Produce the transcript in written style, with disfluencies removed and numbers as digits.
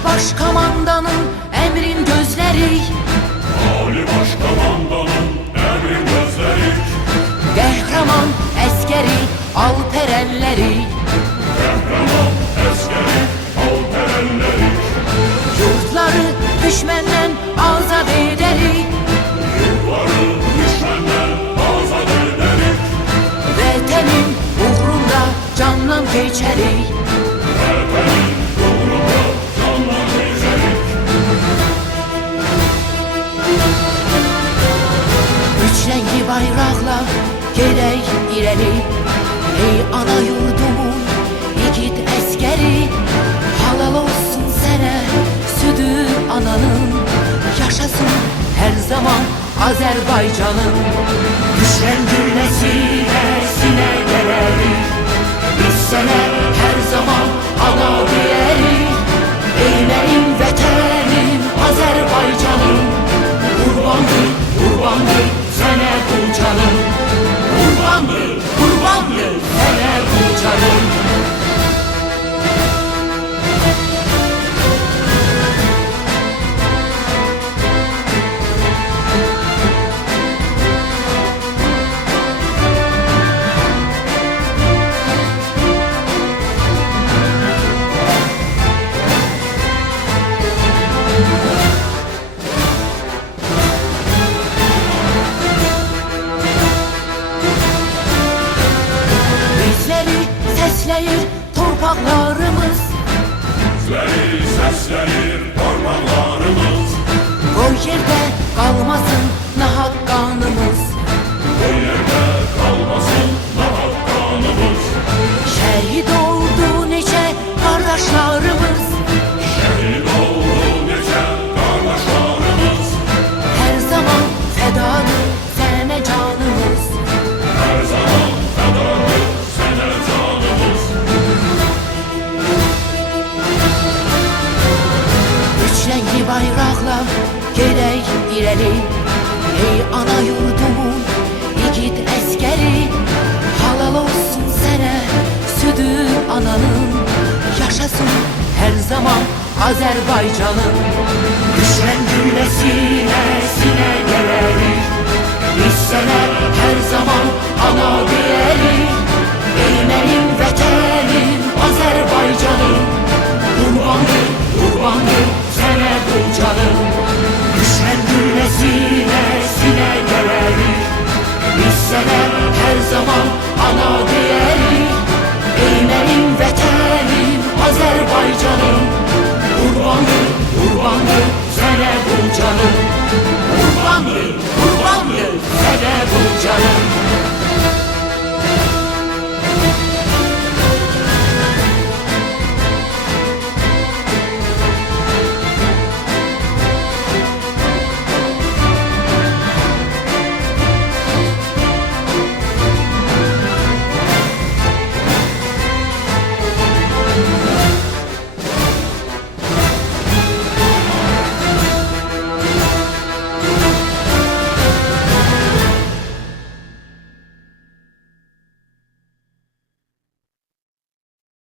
Ali Başkomandanın emrin gözleri, Ali Başkomandanın emrin gözleri, Qəhrəman əskəri alperənləri, Qəhrəman əskəri alperənləri, yurtları düşməndən azad edərik, yurtları düşməndən azad edərik, vətənin uğrunda candan keçərik. vətənin uğrunda candan keçərik. Üç rəngli bayraqla gedək irəli, ey ana yurdumun igid əskəri. Halal olsun sənə südü ananın, yaşasın hər zaman Azərbaycanın. Düşmən gülləsinə sinə gələrik, biz sənə hər zaman ana deyərik. Ey mənim vətənim Azərbaycanım, qurbandır, qurbandır sənə bu canım. Qurbandır, qurbandır sənə bu canım. Bizleri səsləyir torpaqlarımız, Bizləri səsləyir torpaqlarımız, qoy yerdə qalmasın nahaq qanımız. bu yerdə qalmasın nahaq qanımız. Şəhid oldu neçə qardaşlarımız, Şəhid oldu neçə qardaşlarımız, hər zaman fədadır sənə canımız. hər zaman fədadır sənə canımız. Üç rəngli bayraqla gedək irəli, ey ana yurdumun igid əskəri. Halal olsun sənə südü ananın, yaşasın hər zaman Azərbaycanın. Düşmən gülləsinə sinə gələrik, biz sənə hər zaman ana deyərik. Ey mənim